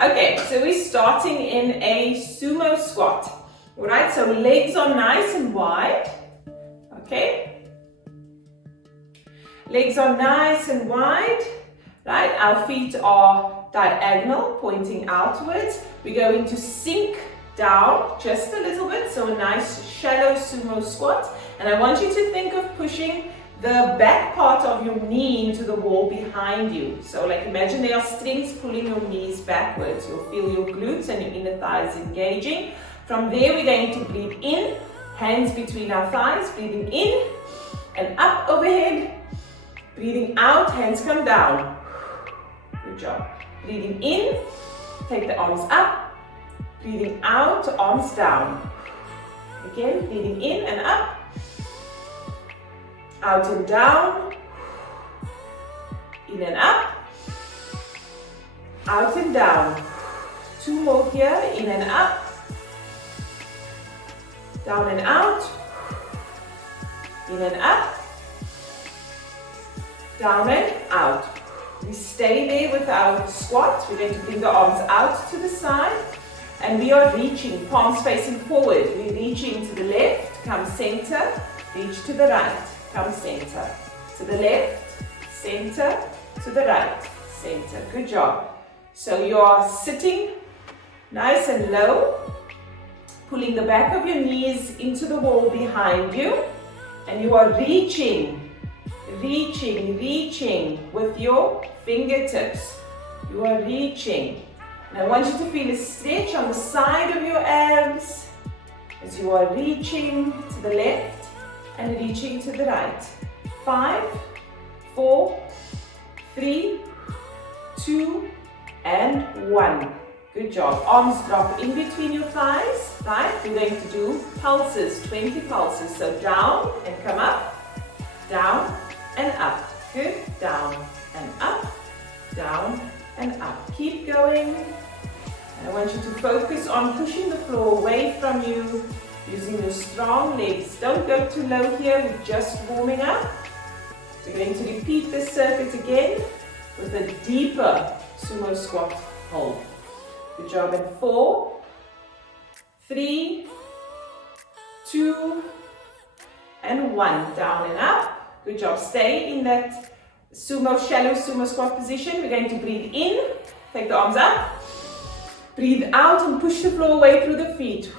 Okay, so we're starting in a sumo squat. All right, so legs are nice and wide. Okay. Legs are nice and wide. Right, our feet are diagonal, pointing outwards. We're going to sink down just a little bit, so a nice shallow sumo squat. And I want you to think of pushing the back part of your knee into the wall behind you. So like imagine there are strings pulling your knees backwards. You'll feel your glutes and your inner thighs engaging. From there we're going to breathe in, hands between our thighs, breathing in and up overhead. Breathing out, hands come down. Good job. Breathing in, take the arms up. Breathing out, arms down. Again, breathing in and up. Out and down. In and up. Out and down. 2 more here, in and up. Down and out. In and up. Down and out. We stay there with our squat. We're going to bring the arms out to the side. And we are reaching, palms facing forward. We're reaching to the left, come center, reach to the right, come center. To the left, center, to the right, center. Good job. So you are sitting nice and low, pulling the back of your knees into the wall behind you. And you are reaching with your fingertips. You are reaching. And I want you to feel a stretch on the side of your abs as you are reaching to the left and reaching to the right. 5, 4, 3, 2, and 1. Good job. Arms drop in between your thighs. Right? We're going to do pulses, 20 pulses. So down and come up, down and up. Good. Down and up, down and up. Keep going. And I want you to focus on pushing the floor away from you, using your strong legs. Don't go too low here, we're just warming up. We're going to repeat this circuit again with a deeper sumo squat hold. Good job. In 4, 3, 2, and 1. Down and up. Good job. Stay in that shallow sumo squat position. We're going to breathe in, take the arms up. Breathe out and push the floor away through the feet.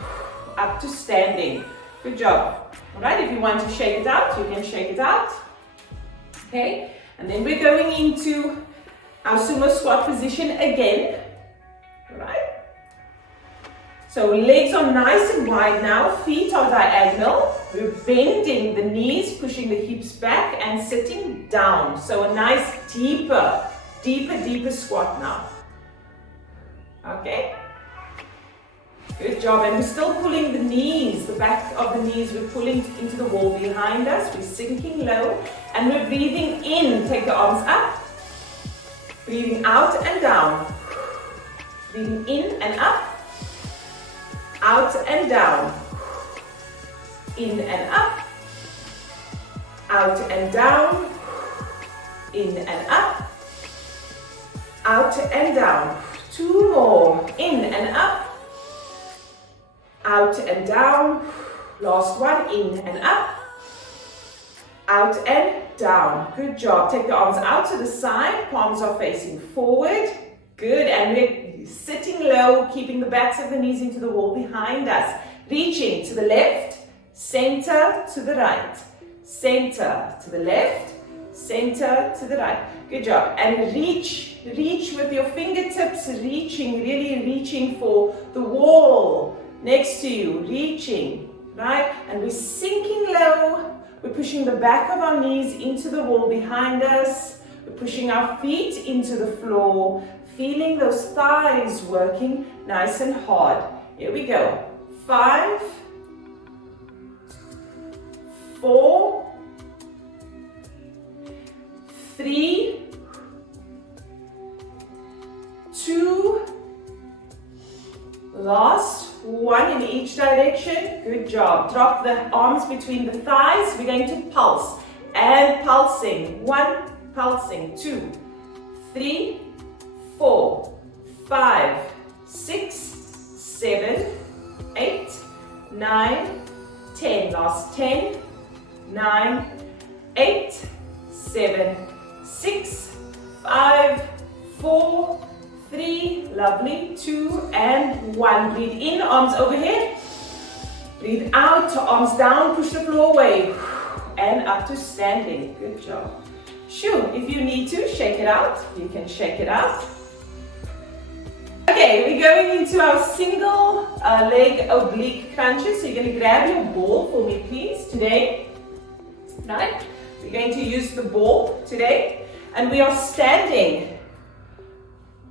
Up to standing. Good job. All right, if you want to shake it out, you can shake it out. Okay, and then we're going into our sumo squat position again. All right. So legs are nice and wide now, feet are diagonal. We're bending the knees, pushing the hips back and sitting down. So a nice deeper squat now. Okay. Good job. And we're still pulling the knees, the back of the knees, we're pulling into the wall behind us. We're sinking low and we're breathing in. Take the arms up. Breathing out and down. Breathing in and up. Out and down. In and up. Out and down. In and up. Out and down. 2 more. In and up. Out and down. Last one. In and up. Out and down. Good job. Take the arms out to the side. Palms are facing forward. Good. And we're sitting low, keeping the backs of the knees into the wall behind us. Reaching to the left, center to the right. Center to the left, center to the right. Good job. And reach with your fingertips, really reaching for the wall next to you, reaching, right? And we're sinking low. We're pushing the back of our knees into the wall behind us. We're pushing our feet into the floor, feeling those thighs working nice and hard. Here we go. 5, 4, 3, 2, last one in each direction. Good job. Drop the arms between the thighs. We're going to pulse and pulsing. 1, pulsing. 2, 3, 4, 5, 6, 7, 8, 9, 10. Last 10, 9, 8, 7, 6, 5, 4, 3, lovely, 2 and 1. Breathe in, arms overhead. Breathe out, arms down, push the floor away. And up to standing. Good job. Sure, if you need to, shake it out. You can shake it out. Okay, we're going into our single leg oblique crunches. So you're going to grab your ball for me, please, today. Right? We're going to use the ball today. And we are standing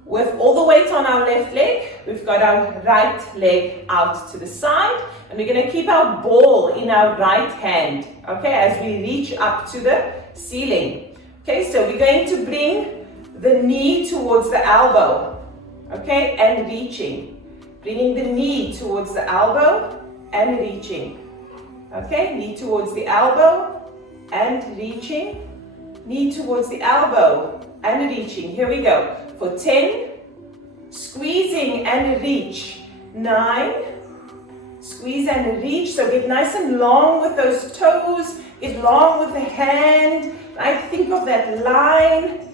with all the weight on our left leg. We've got our right leg out to the side. And we're going to keep our ball in our right hand, okay, as we reach up to the ceiling. Okay, so we're going to bring the knee towards the elbow, okay, and reaching. Bringing the knee towards the elbow and reaching. Okay, knee towards the elbow and reaching. Knee towards the elbow and reaching. Here we go. For 10, squeezing and reach. 9, squeeze and reach. So get nice and long with those toes. Get long with the hand. Right? Think of that line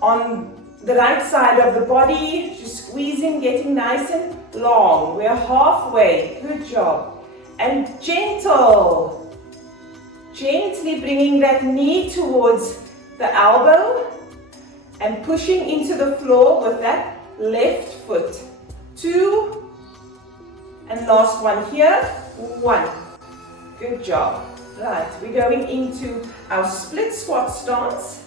on the right side of the body. Just squeezing, getting nice and long. We're halfway. Good job. And gentle. Gently bringing that knee towards the elbow and pushing into the floor with that left foot. 2, and last one here. 1. Good job. Right, we're going into our split squat stance.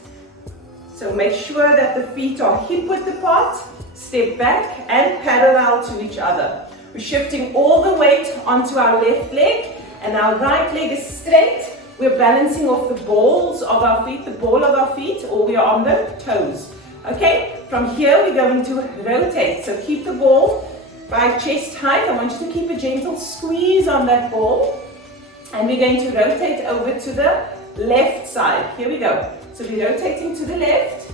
So make sure that the feet are hip width apart. Step back and parallel to each other. We're shifting all the weight onto our left leg and our right leg is straight. We're balancing off the balls of our feet, the ball of our feet, or we are on the toes. Okay, from here we're going to rotate. So keep the ball by chest height. I want you to keep a gentle squeeze on that ball. And we're going to rotate over to the left side. Here we go. So we're rotating to the left.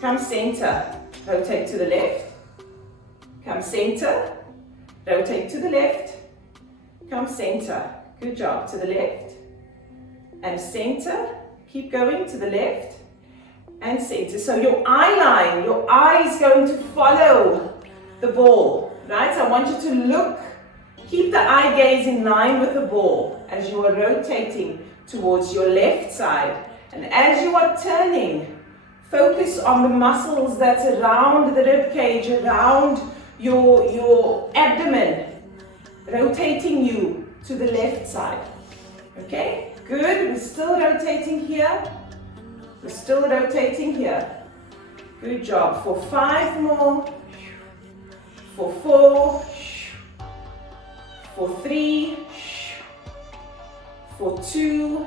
Come center. Rotate to the left. Come center. Rotate to the left. Come center. Good job. To the left. And center, keep going to the left and center. So your eye line, your eye is going to follow the ball, right? So I want you to look, keep the eye gaze in line with the ball as you are rotating towards your left side. And as you are turning, focus on the muscles that's around the rib cage, around your abdomen, rotating you to the left side. Okay? Good, we're still rotating here. We're still rotating here. Good job. For 5 more. For 4. For 3. For 2.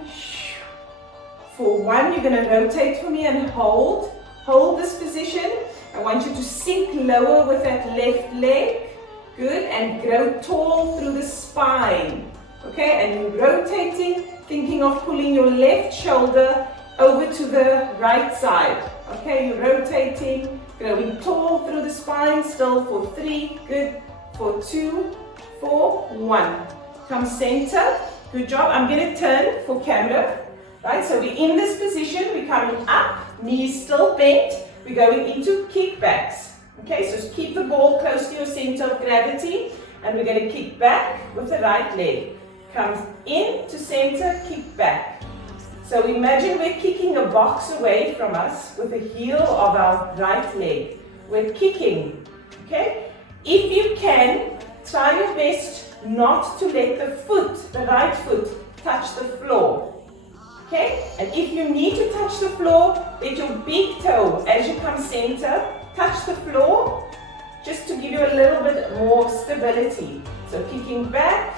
For 1, you're going to rotate for me and hold. Hold this position. I want you to sink lower with that left leg. Good, and grow tall through the spine. Okay, and you're rotating, thinking of pulling your left shoulder over to the right side. Okay, you're rotating, growing tall through the spine, still for 3, good, for 2, for 1. Come center, good job. I'm going to turn for camera, right? So we're in this position, we're coming up, knees still bent, we're going into kickbacks. Okay, so keep the ball close to your center of gravity, and we're going to kick back with the right leg. Comes in to center, kick back. So imagine we're kicking a box away from us with the heel of our right leg. We're kicking, okay? If you can, try your best not to let the foot, the right foot, touch the floor. Okay? And if you need to touch the floor, let your big toe, as you come center, touch the floor, just to give you a little bit more stability. So kicking back.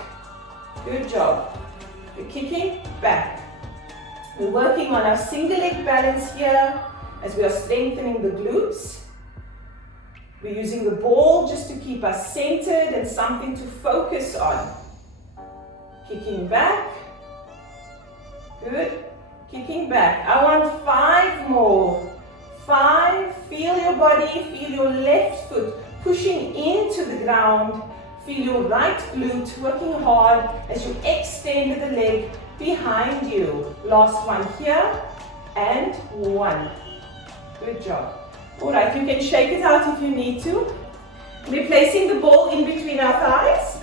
Good job. We're kicking back. We're working on our single leg balance here as we are strengthening the glutes. We're using the ball just to keep us centered and something to focus on. Kicking back. Good. Kicking back. I want 5 more. 5. Feel your body, feel your left foot pushing into the ground. Feel your right glute working hard as you extend the leg behind you. Last one here, and one. Good job. All right, you can shake it out if you need to. We're placing the ball in between our thighs.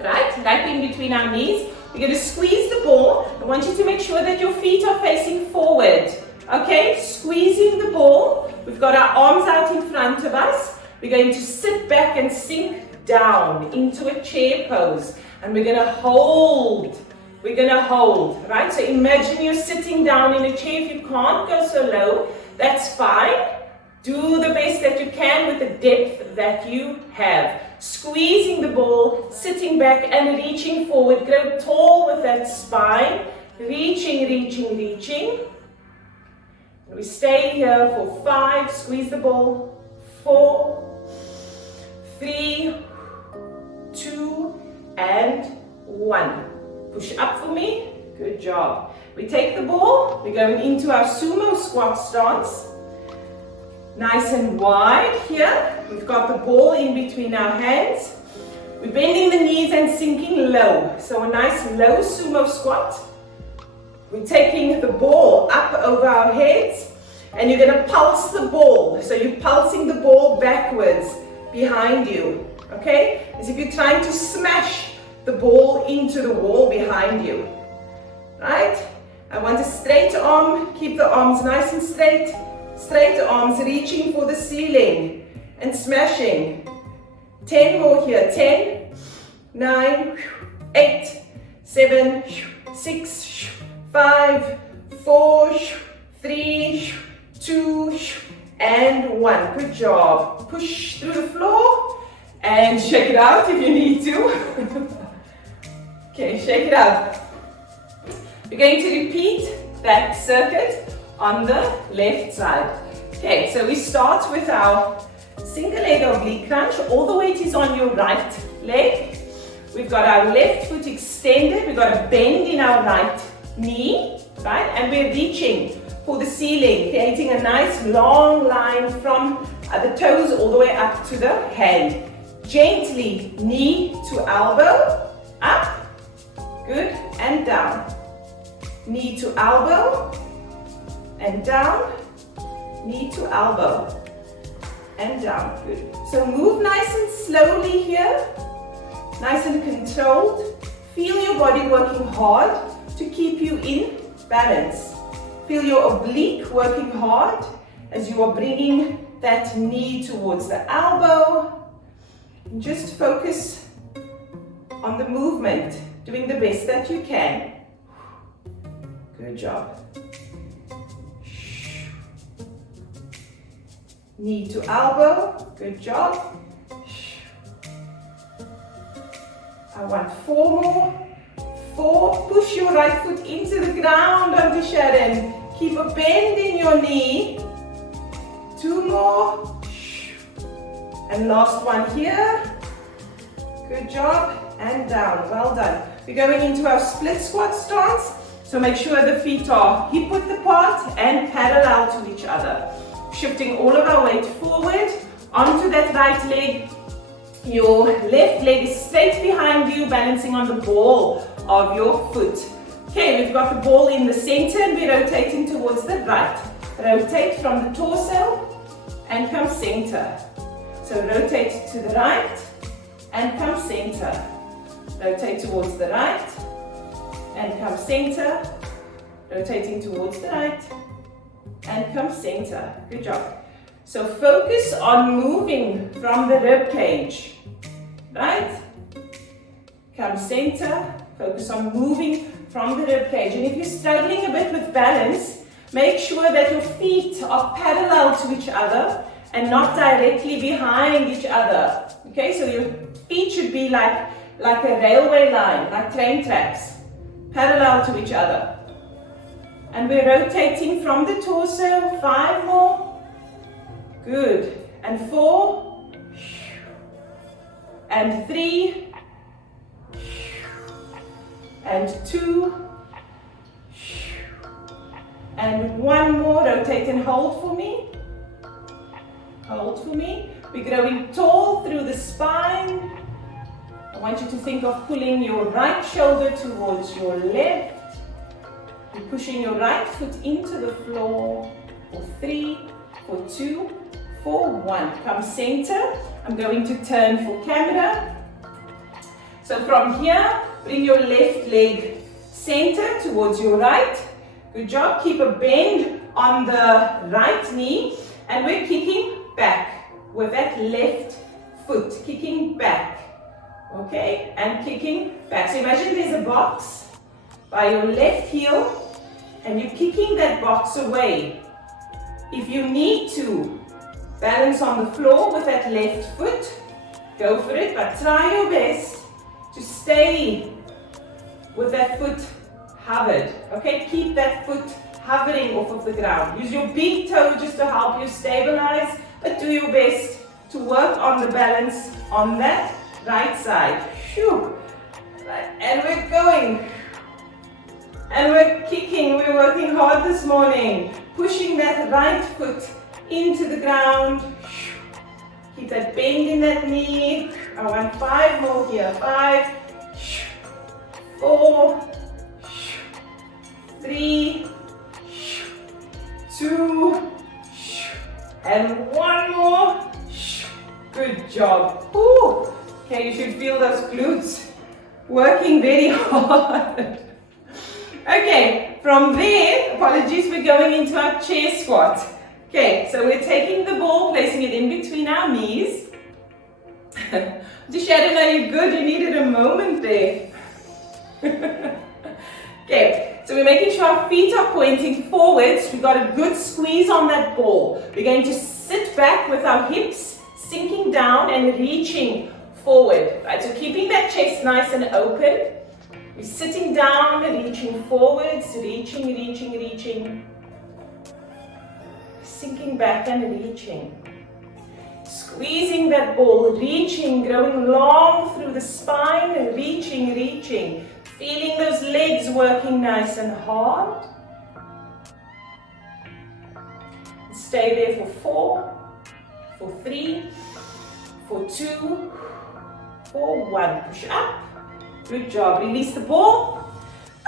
Right in between our knees. We're going to squeeze the ball. I want you to make sure that your feet are facing forward. Okay, squeezing the ball. We've got our arms out in front of us. We're going to sit back and sink down into a chair pose. And we're going to hold. We're going to hold, right? So imagine you're sitting down in a chair. If you can't go so low, that's fine. Do the best that you can with the depth that you have. Squeezing the ball, sitting back and reaching forward. Grow tall with that spine. Reaching, reaching, reaching. We stay here for 5. Squeeze the ball. 4, 3, 2, and 1. Push up for me. Good job. We take the ball. We're going into our sumo squat stance. Nice and wide here. We've got the ball in between our hands. We're bending the knees and sinking low. So a nice low sumo squat. We're taking the ball up over our heads and you're going to pulse the ball. So you're pulsing the ball backwards behind you. Okay? As if you're trying to smash the ball into the wall behind you. Right? I want a straight arm. Keep the arms nice and straight. Straight arms reaching for the ceiling and smashing. 10 more here. 10, 9, 8, 7, 6, 5, 4, 3, 2, and 1. Good job. Push through the floor and shake it out if you need to. Okay, shake it out. We're going to repeat that circuit on the left side. Okay, so we start with our single leg oblique crunch. All the weight is on your right leg. We've got our left foot extended. We've got a bend in our right knee, right? And we're reaching for the ceiling, creating a nice long line from the toes all the way up to the hand. Gently, knee to elbow, up, good, and down. Knee to elbow, and down, knee to elbow, and down. Good. So move nice and slowly here, nice and controlled. Feel your body working hard to keep you in balance. Feel your oblique working hard as you are bringing that knee towards the elbow. And just focus on the movement, doing the best that you can. Good job. Knee to elbow, good job. I want 4 more. 4, push your right foot into the ground, Auntie Sharon. Keep a bend in your knee. 2 more. And last one here. Good job. And down, well done. We're going into our split squat stance. So make sure the feet are hip width apart and parallel to each other. Shifting all of our weight forward onto that right leg. Your left leg is straight behind you, balancing on the ball of your foot. Okay, we've got the ball in the center and we're rotating towards the right. Rotate from the torso and come center. So rotate to the right and come center. Rotate towards the right and come center. Rotating towards the right and come center. Good job. So focus on moving from the rib cage, right? Come center, focus on moving from the rib cage. And if you're struggling a bit with balance, make sure that your feet are parallel to each other and not directly behind each other. Okay, so your feet should be like a railway line, like train tracks, parallel to each other. And we're rotating from the torso. 5 more. Good. And 4. And 3. And 2. And 1 more. Rotate and hold for me. Hold for me. We're growing tall through the spine. I want you to think of pulling your right shoulder towards your left. You're pushing your right foot into the floor for 3, for 2, for 1. Come center. I'm going to turn for camera. So from here, bring your left leg center towards your right. Good job. Keep a bend on the right knee. And we're kicking back with that left foot. Kicking back. Okay? And kicking back. So imagine there's a box by your left heel. And you're kicking that box away. If you need to balance on the floor with that left foot, go for it, but try your best to stay with that foot hovered. Okay, keep that foot hovering off of the ground. Use your big toe just to help you stabilize, but do your best to work on the balance on that right side. Phew. Right. And we're going. And we're kicking. We're working hard this morning. Pushing that right foot into the ground. Keep that bend in that knee. I want 5 more here. 5, 4, 3, 2, and 1 more. Good job. Ooh. Okay, you should feel those glutes working very hard. Okay, from there, apologies, we're going into our chair squat. Okay, so we're taking the ball, placing it in between our knees. Sharon, are you good? You needed a moment there. Okay, so we're making sure our feet are pointing forwards. We've got a good squeeze on that ball. We're going to sit back with our hips sinking down and reaching forward. Right, so keeping that chest nice and open. We're sitting down and reaching forwards, reaching, reaching, reaching. Sinking back and reaching. Squeezing that ball, reaching, growing long through the spine, reaching, reaching. Feeling those legs working nice and hard. Stay there for 4, for 3, for 2, for 1. Push up. Good job. Release the ball.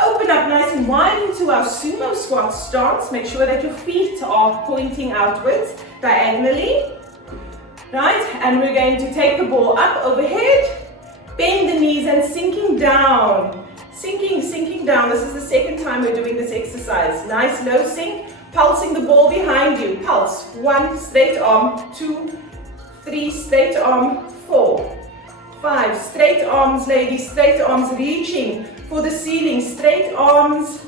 Open up nice and wide into our sumo squat stance. Make sure that your feet are pointing outwards diagonally. Right? And we're going to take the ball up overhead. Bend the knees and sinking down. Sinking down. This is the second time we're doing this exercise. Nice low sink. Pulsing the ball behind you. Pulse. 1, straight arm. 2, 3, straight arm. 4. 5, straight arms, ladies, straight arms, reaching for the ceiling, straight arms.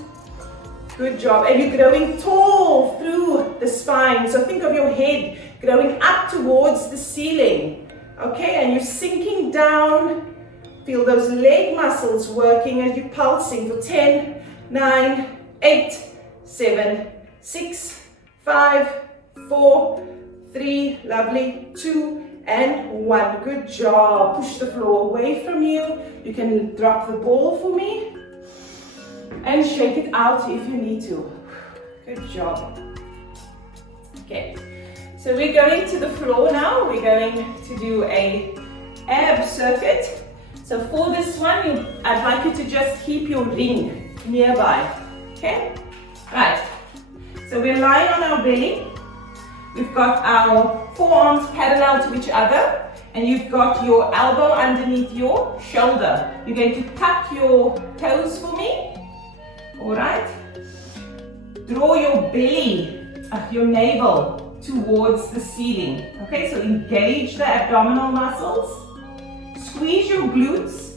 Good job. And you're growing tall through the spine. So think of your head growing up towards the ceiling. Okay, and you're sinking down. Feel those leg muscles working as you're pulsing for 10, 9, 8, 7, 6, 5, 4, 3, lovely, 2, and 1. Good job. Push the floor away from you. You can drop the ball for me and shake it out if you need to. Good job. Okay, so we're going to the floor now. We're going to do a ab circuit. So for this one, I'd like you to just keep your ring nearby. Okay? Right. So we're lying on our belly. We've got our forearms parallel to each other, and you've got your elbow underneath your shoulder. You're going to tuck your toes for me. All right. Draw your belly, your navel towards the ceiling. Okay, so engage the abdominal muscles. Squeeze your glutes,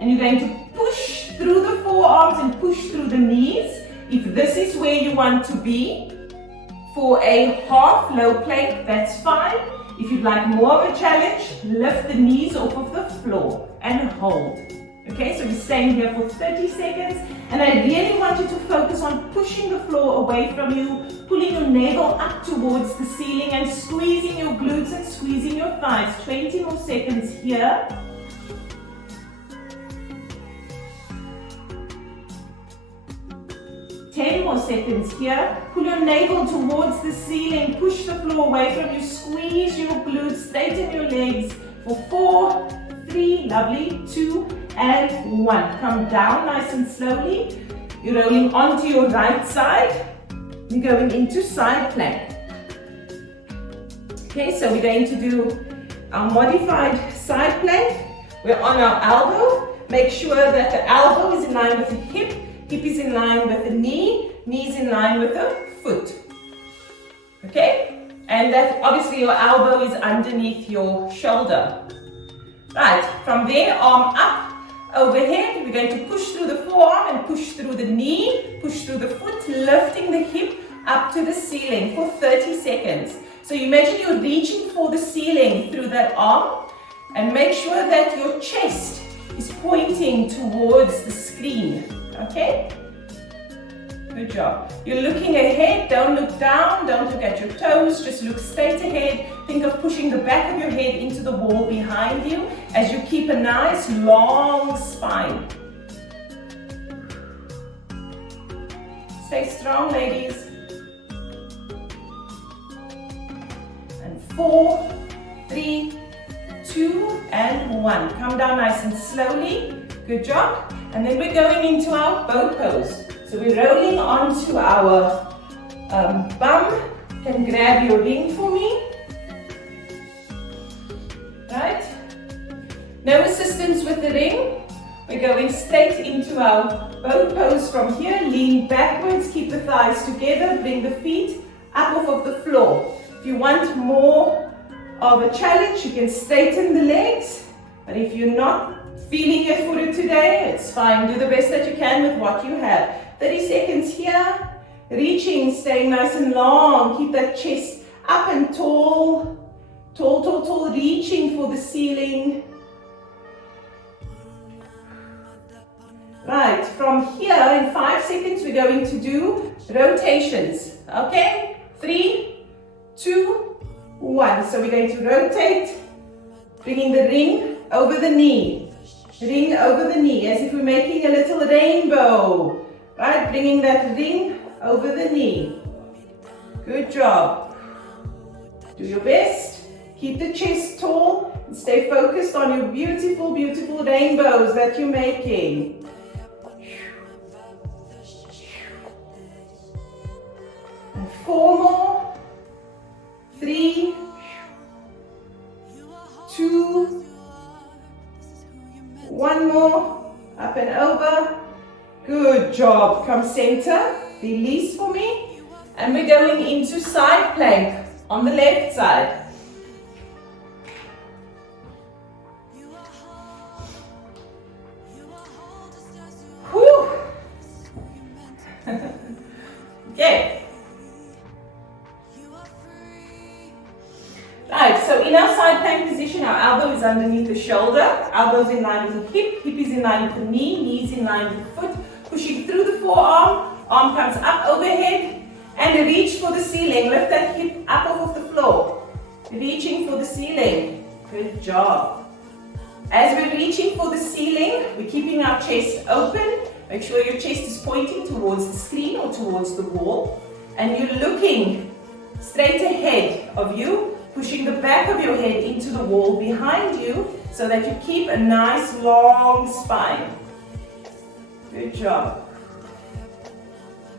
and you're going to push through the forearms and push through the knees. If this is where you want to be, for a half low plank, that's fine. If you'd like more of a challenge, lift the knees off of the floor and hold. Okay, so we're staying here for 30 seconds. And I really want you to focus on pushing the floor away from you, pulling your navel up towards the ceiling and squeezing your glutes and squeezing your thighs. 20 more seconds here. 10, 10 more seconds here. Pull your navel towards the ceiling. Push the floor away from you. Squeeze your glutes. Straighten your legs for 4, 3, lovely, 2, and 1. Come down nice and slowly. You're rolling onto your right side. You're going into side plank. Okay, so we're going to do our modified side plank. We're on our elbow. Make sure that the elbow is in line with the hip. Hip is in line with the knee. Knee is in line with the foot. Okay? And that obviously your elbow is underneath your shoulder. Right, from there, arm up, overhead. We're going to push through the forearm and push through the knee, push through the foot, lifting the hip up to the ceiling for 30 seconds. So you imagine you're reaching for the ceiling through that arm, and make sure that your chest is pointing towards the screen. Okay? Good job. You're looking ahead, don't look down, don't look at your toes, just look straight ahead. Think of pushing the back of your head into the wall behind you as you keep a nice long spine. Stay strong, ladies. And 4, 3, 2, and 1. Come down nice and slowly. Good job. And then we're going into our boat pose. So we're rolling onto our bum. You can grab your ring for me. Right? No assistance with the ring. We're going straight into our boat pose from here. Lean backwards, keep the thighs together, bring the feet up off of the floor. If you want more of a challenge, you can straighten the legs. But if you're not feeling it for it today, it's fine. Do the best that you can with what you have. 30 seconds here. Reaching, staying nice and long. Keep that chest up and tall. Tall, tall, tall. Reaching for the ceiling. Right, from here in 5 seconds, we're going to do rotations. Okay? 3, 2, 1. So we're going to rotate, bringing the ring over the knee. Ring over the knee, as if we're making a little rainbow. Right, bringing that ring over the knee. Good job. Do your best. Keep the chest tall and stay focused on your beautiful, beautiful rainbows that you're making. And 4 more. 3, 2, 1 more. Up and over. Good job. Come center. Release for me. And we're going into side plank on the left side. Whew. Okay. Right, so in our side plank position, our elbow is underneath the shoulder, elbow's in line with the hip, hip is in line with the knee, knees in line with the foot, pushing through the forearm, arm comes up overhead, and reach for the ceiling. Lift that hip up off of the floor. Reaching for the ceiling. Good job. As we're reaching for the ceiling, we're keeping our chest open. Make sure your chest is pointing towards the screen or towards the wall. And you're looking straight ahead of you, pushing the back of your head into the wall behind you so that you keep a nice long spine. Good job.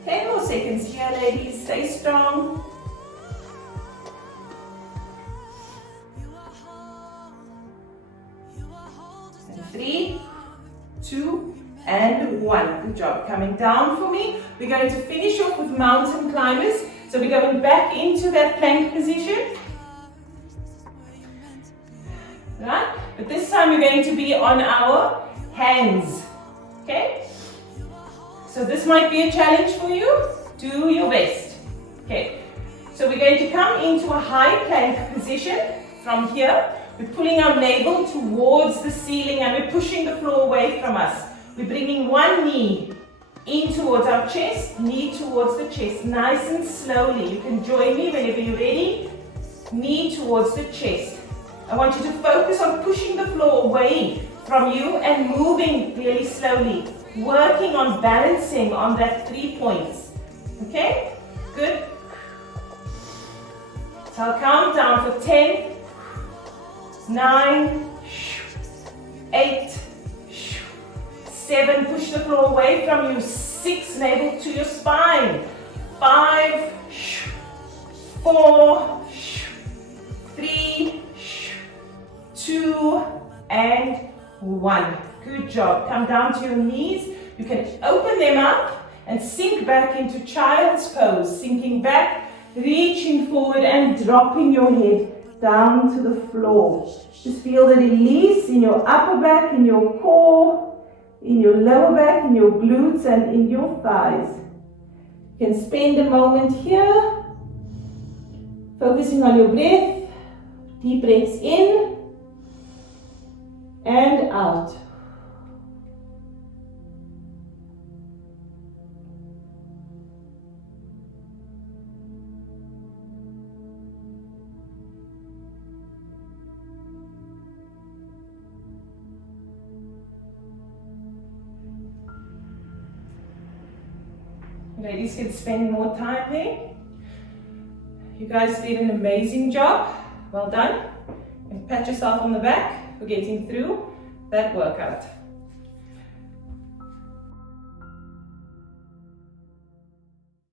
10 more seconds here, ladies. Stay strong. And 3, 2, and 1. Good job. Coming down for me. We're going to finish off with mountain climbers. So we're going back into that plank position. Right? But this time we're going to be on our hands. Okay? So this might be a challenge for you. Do your best. Okay. So we're going to come into a high plank position from here. We're pulling our navel towards the ceiling and we're pushing the floor away from us. We're bringing one knee in towards our chest, knee towards the chest, nice and slowly. You can join me whenever you're ready. Knee towards the chest. I want you to focus on pushing the floor away from you and moving really slowly. Working on balancing on that 3 points. Okay, good. So I'll count down for 10, 9, 8, 7, push the floor away from you, 6, navel to your spine, 5, 4, 3, 2, and 1. Good job. Come down to your knees. You can open them up and sink back into child's pose, sinking back, reaching forward and dropping your head down to the floor. Just feel the release in your upper back, in your core, in your lower back, in your glutes and in your thighs. You can spend a moment here, focusing on your breath. Deep breaths in and out. Ladies can spend more time there. You guys did an amazing job. Well done. And pat yourself on the back for getting through that workout.